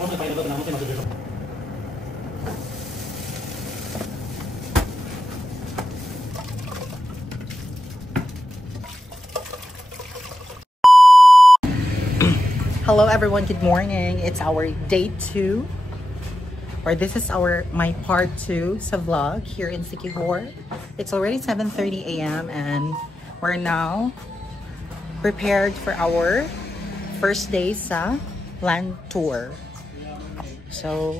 Hello everyone, good morning. It's our day 2, or this is my part 2 sa vlog here in Siquijor. It's already 7:30 a.m. and we're now prepared for our first day sa land tour. So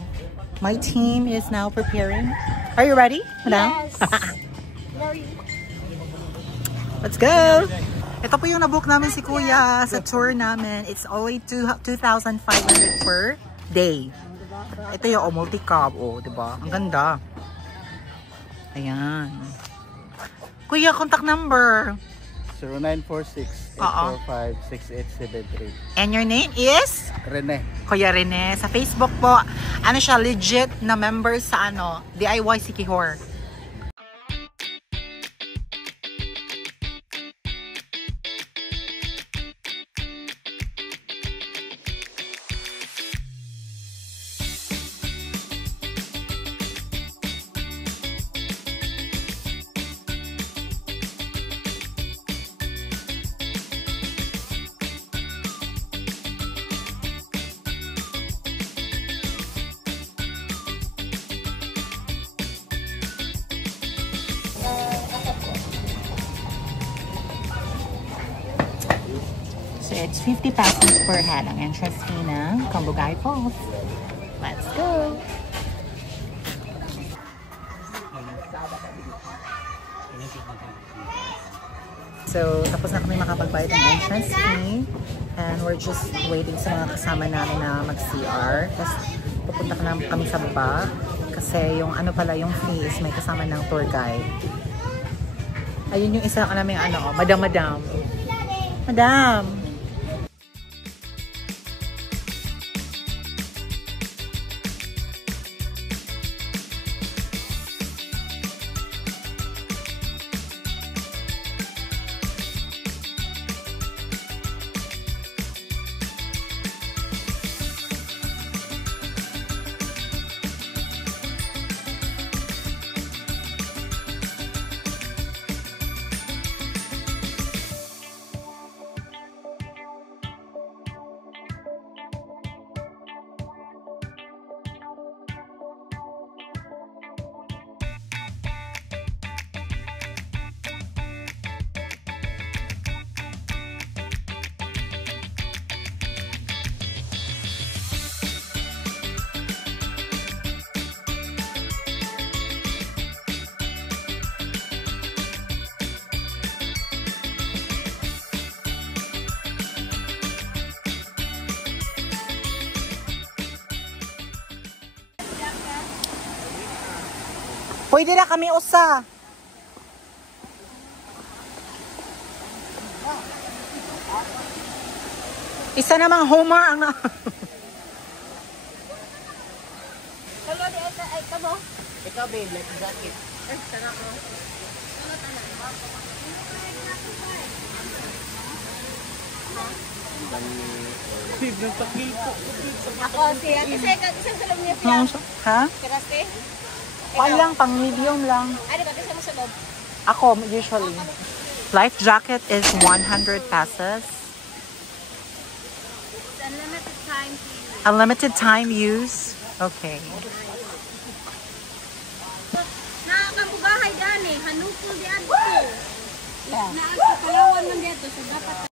my team is now preparing. Are you ready, madam? Yes. Very. Let's go. Ito po yung nabook namin si Kuya sa tour namin. It's only 2,500 per day. Ito yung multi-cab. Oh, diba? Ang ganda. Ayan. Kuya, contact number. 0946-845-6873. And your name is? Rene. Kuya Rene. Sa Facebook po, ano siya, legit na member sa DIY Siquijor. So it's 50 pesos per head ang entrance fee ng Cambugay Falls. Let's go! So tapos na kami makapagbayad ng entrance fee and we're just waiting sa mga kasama namin na mag-CR. Tapos pupunta ka namin kami sa baba kasi yung yung fee is may kasama ng tour guide. Ayun yung isa namin madam. Pwede na kami usa. Isa namang Homer ang Hello, ay kamo. Ikaw babe, let's jacket. Sana ko. Ako siya kasi isang salong niya siya. Ha? Karaste? Pang medium lang. Ano ba kasi mo sa loob? Ako, usually. Life jacket is 100 pesos. Unlimited time to use. Unlimited time use? Okay. Nakakabugahay gani, hanupol di adto. Nakakalawan man dito so dapat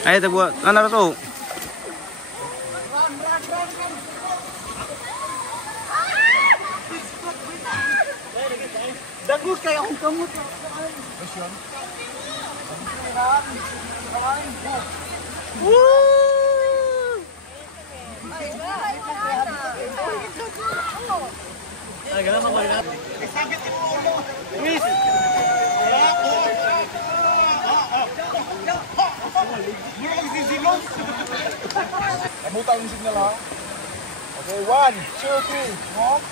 Ay, tagwa. Ano na to? Dagus kayo akong kamot. Ay, ganun mo ba yun? Luis! Kamuta yung signal ha. Okay, 1, 2, 3. Walk.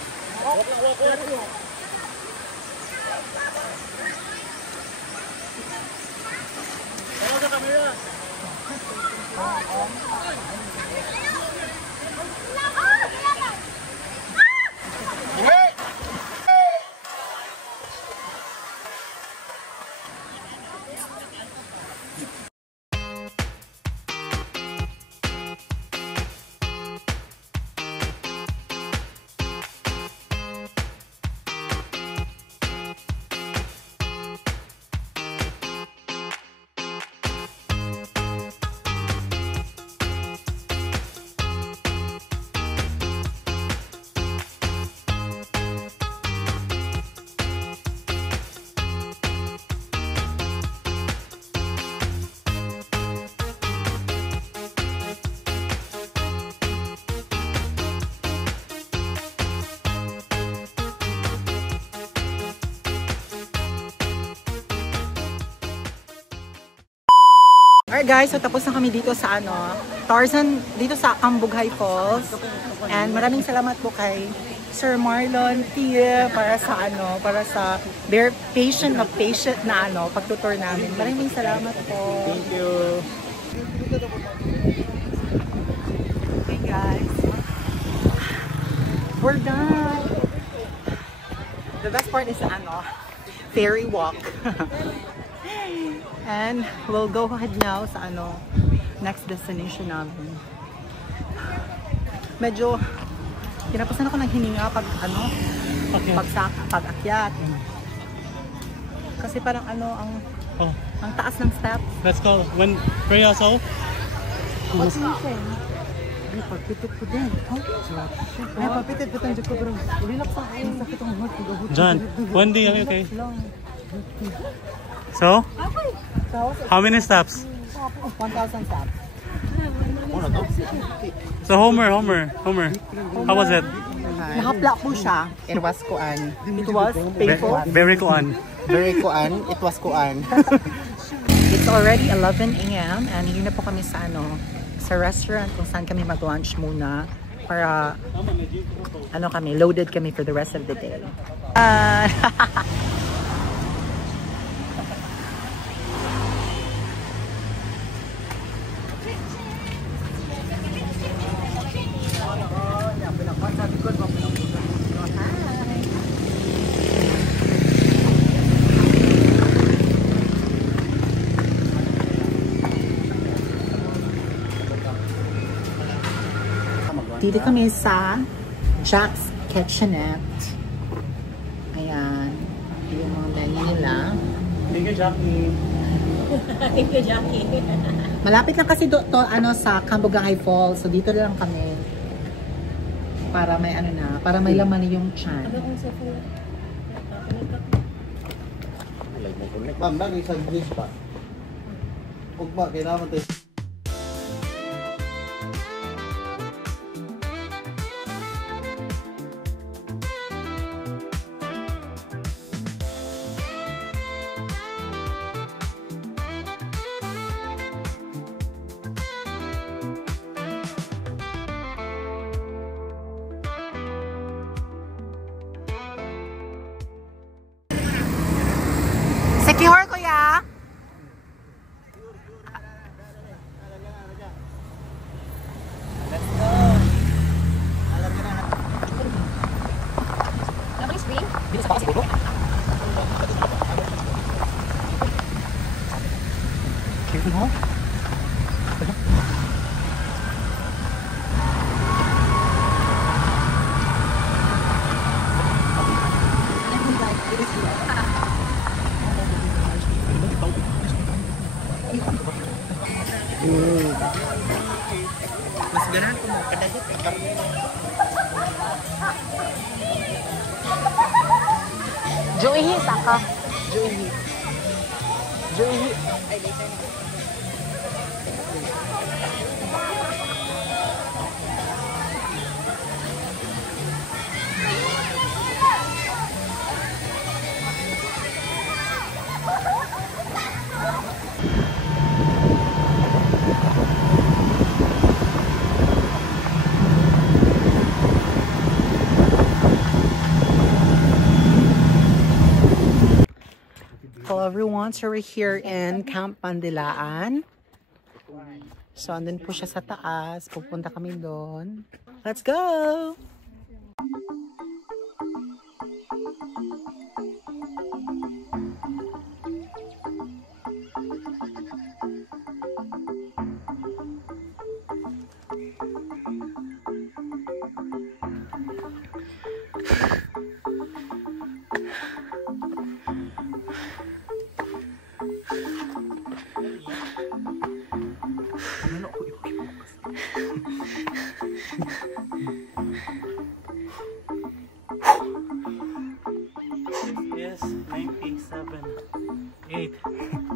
Alright guys, so tapos na kami dito sa Tarzan, dito sa Cambughay Falls. And maraming salamat po kay Sir Marlon Tia para sa very patient na pagtutur namin. Maraming salamat po. Thank you. Okay guys, we're done. The best part is ferry walk. And we'll go ahead now sa next destination namin. Medyo kinapasan ako ng hininga pag-akyat. Kasi parang ang taas ng steps. Let's go. When Freya saw? What's missing? Ay, pagpitit ko din. Ay, pagpitit ko din ko bro. Relax lang. Sakit ang heart. John, Wendy, are you okay? So? How many steps? 1,000 steps. So Homer. How was it? Nahapla po siya. It was kuan. It was painful. Very kuan. Very kuan. It was kuan. It's already 11 a.m. and yun na po kami sa sa restaurant kung saan kami mag-lunch muna para loaded kami for the rest of the day. Nandito kami sa Jack's Kitchenette. Ayan. Yung mga menu nila. Thank you, Jackie. Thank you, Jackie. Malapit lang kasi sa Cambogahay Falls. So dito lang kami. Para may para may laman yung chan. Ano kung sa full? Ma'am, lagi sa bridge pa. Huwag ba, kailangan tayo. Secure, kuya! Nobody's free? Dito sa baka siguro? Careful mo. Mas ganun kung kadagot Joey, saka. Joey. Ay, later na. Hello everyone, so we're here in Camp Pandilaan. So andun po siya sa taas, pupunta kami doon. Let's go! Yes, 97, 8,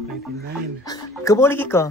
99. Kabuli ko.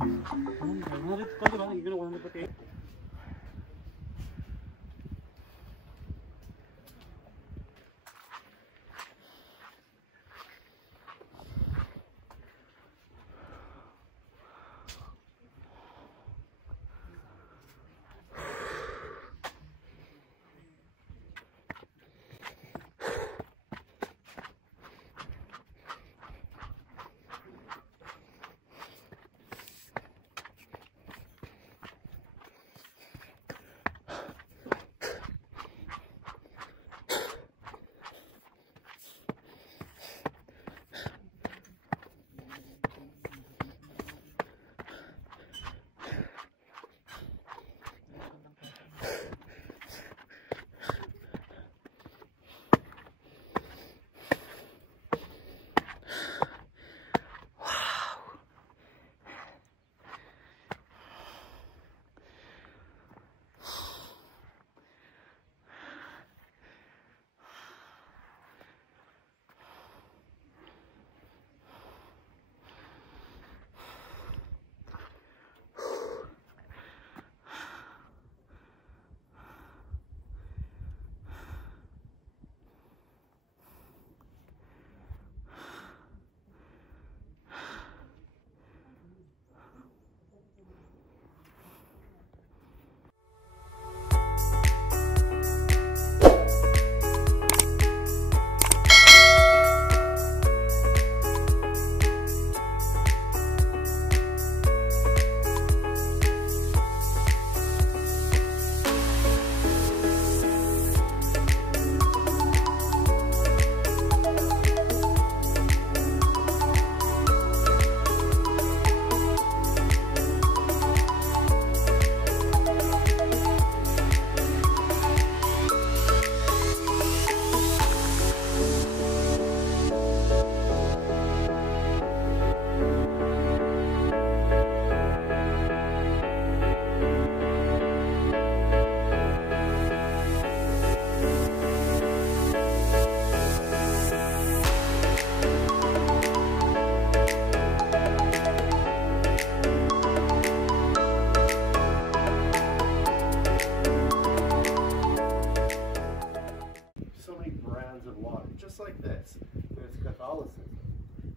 like this. There's Catholicism.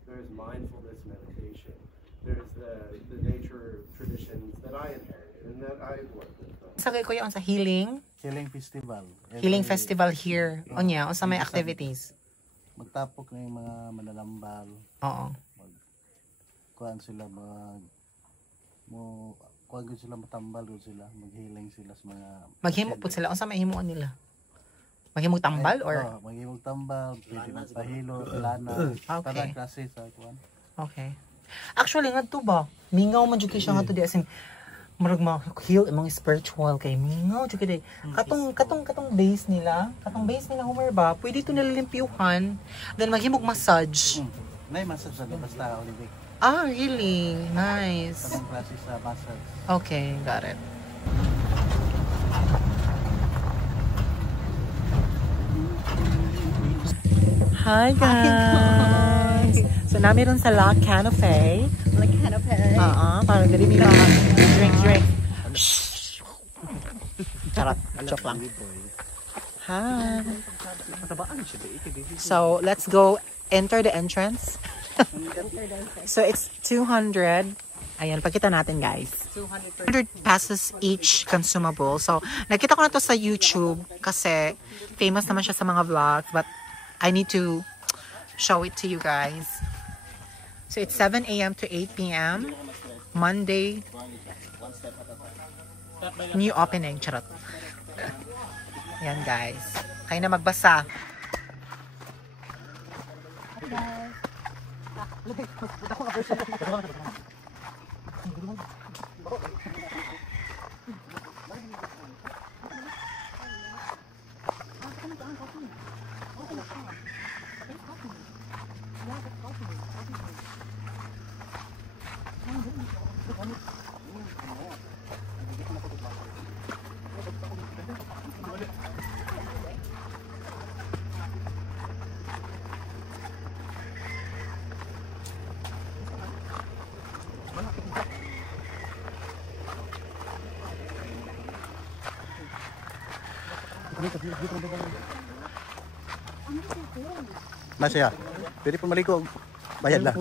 There's mindfulness meditation. There's the nature traditions that I inherited and that I've worked with. Sa kay kuya on sa healing festival. healing festival here. Onya, on sa may activities. Magtapok na yung mga mananambal. Oo. Kuan sila kuan sila matambal sila, mag-healing sila sa mga Maghimo po sila unsa may himuon nila? Maghimog tambal or maghimog tambal, pwede magpahilo, lana, Okay. para klase sa kuan. okay. Actually ngadto ba? Mingaw man jud kay siya ngadto di as in murag ma-heal among spiritual kay mingaw jud kay katong base nila Homer ba pwede to nililimpyuhan then maghimog massage. Nay massage na basta Olympic. Ah, really? Nice. Katong klase sa massage. Okay, got it. Hi guys! So namin ron sa La Canopy. Like canopy. Para gali nila drink. Charot, joke lang. Hi! So, let's go enter the entrance. So, it's 200. Ayan, pagkita natin guys. 200 pesos each consumable. So, nakita ko na to sa YouTube kasi famous naman siya sa mga vlogs. But, I need to show it to you guys. So, it's 7 a.m. to 8 p.m. Monday. New opening. Charot. Ayan guys. Kayo na magbasa. Masaya. Pwede pa maligo. Bayad lang.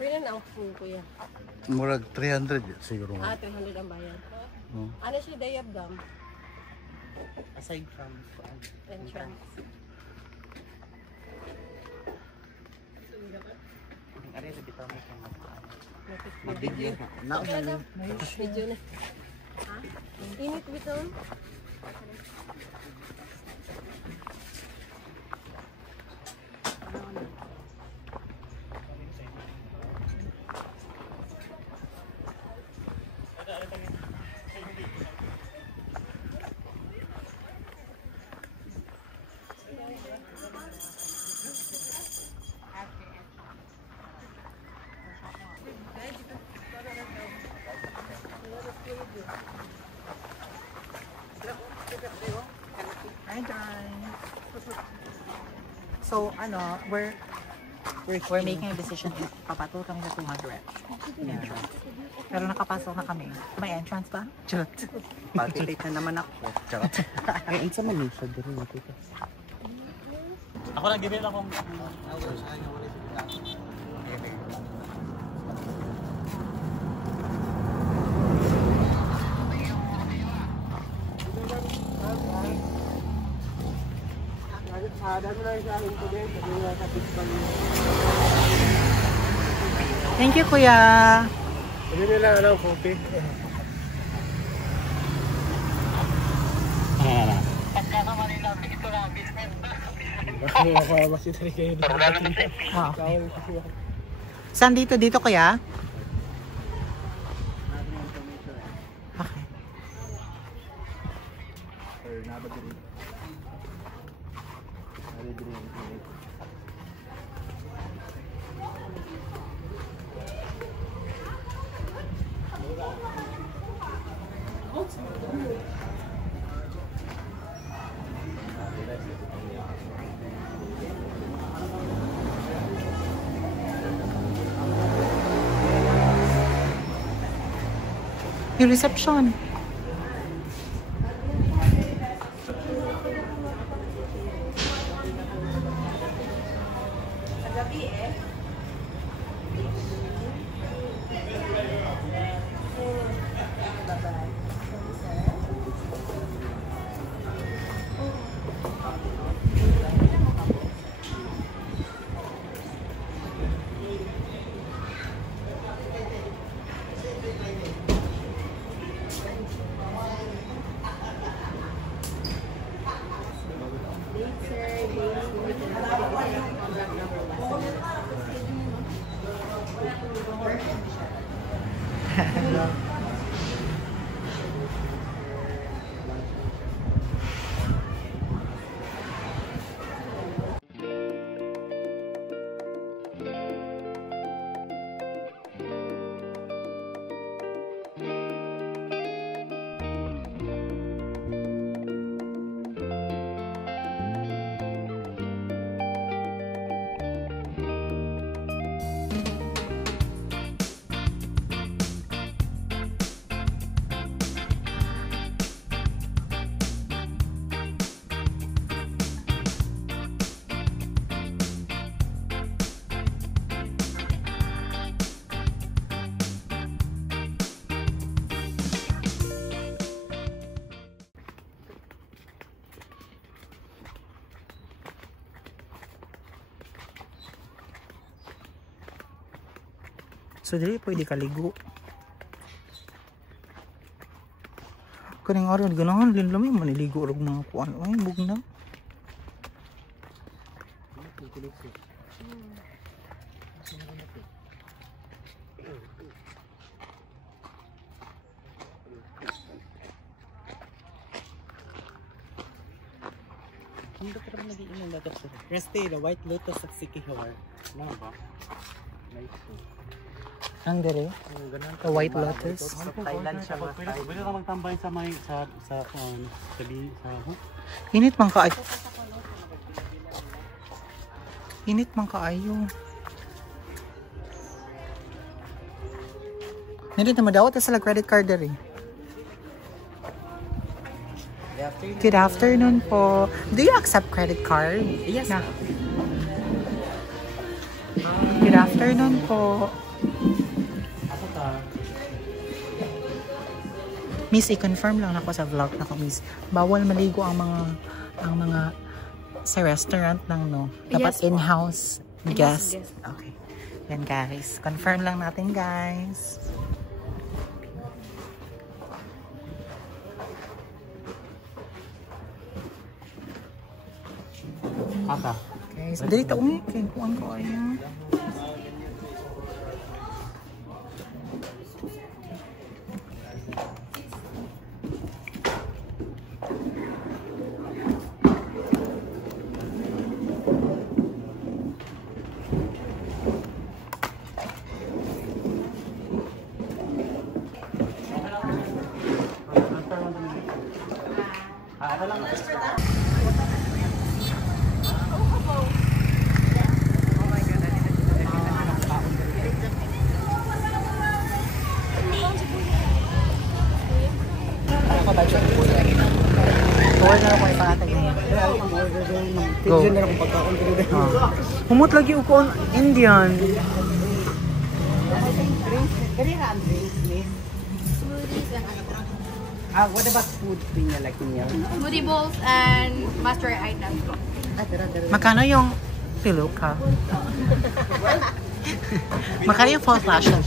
Pwede na ang full kuya. Murag 300 siguro. 300 ang bayan. Ano siya diaphragm? Aside from Entrance. Mabigyan. Medyo na. Ha? Init bito? Hi guys. So, we're making a decision if papatol kami sa 200 entrance. Pero nakapasok na kami. May entrance ba? Charot. Party late na naman ako. Charot. Ay, isa man yun. Sa gano'n natin. ako lang gibin akong Thank you, kuya. hindi nila coffee. Wow. Saan dito? Dito, kuya? Okay. Yung reception. So, dili pwede kaligo. Kaning araw, ganahan din lang yung maniligo og mga kuan. Ay, bugna. Hindi ko rin nag-iinom na ito. Reste, the White Lotus at Siquijor. Ano ba? Nice po. Ang dere? The White Lotus. Sa Thailand siya mas Thailand. Pwede ka magtambay sa may sa sabi sa Init man kaayo. Init man kaayo. Nandito na madawat na sila credit card dere. Good afternoon po. Do you accept credit card? Yes. Na. Good afternoon po. Miss, i-confirm lang ako sa vlog na ko, Miss. Bawal maligo ang mga sa restaurant lang, no? Dapat Yes, in-house guest. Yes. Okay. Yan, guys. Confirm lang natin, guys. Kata. Okay. So, dito, kaya kuhaan ko ayan. Tuwal na ako ipakatag niya. Go. Humot lagi ko Indian. What about food pinya like niya? Smoothie bowls and master items. Magkano yung pillow ka? Magkano yung full fashion?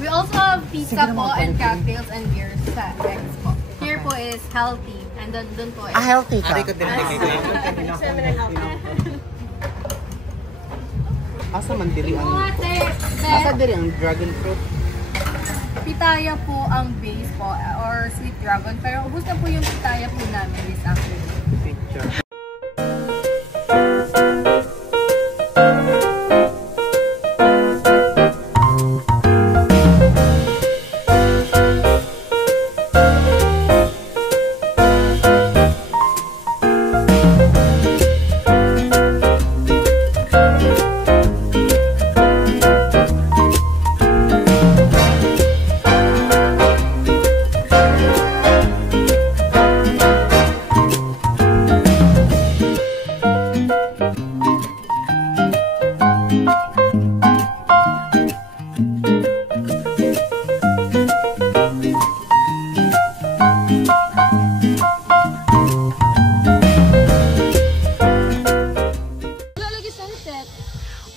We also have pizza po and cocktails and beers sa X po. Here po is healthy and dun po is Healthy ka. Asa man diri ang Asa diri ang dragon fruit? pitaya po ang base po or sweet dragon. Pero ubos na po yung pitaya po namin this afternoon. Picture.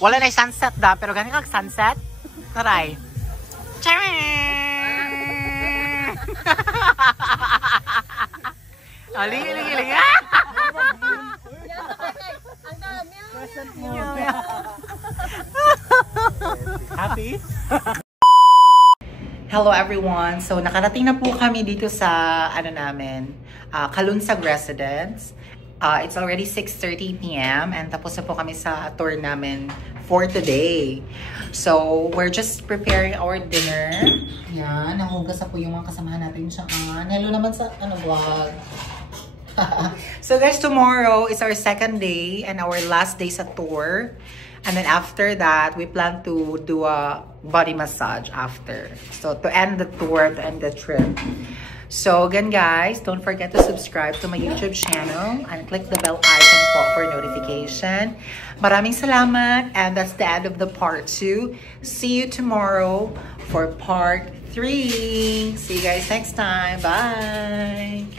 Wala na sunset da, pero ganun kag sunset. Taray. Ali, ali. Happy? Hello everyone. So nakarating na po kami dito sa Kalunsag Residence. It's already 6:30 p.m. and tapos na po kami sa tour namin for today. So we're just preparing our dinner. Yan, nahugas na po yung mga kasamahan natin siya. Hello naman sa vlog. So guys, tomorrow is our second day and our last day sa tour. And then after that, we plan to do a body massage after. So to end the tour, to end the trip. So again guys, don't forget to subscribe to my YouTube channel and click the bell icon for notification. Maraming salamat, and that's the end of the part 2. See you tomorrow for part 3. See you guys next time. Bye!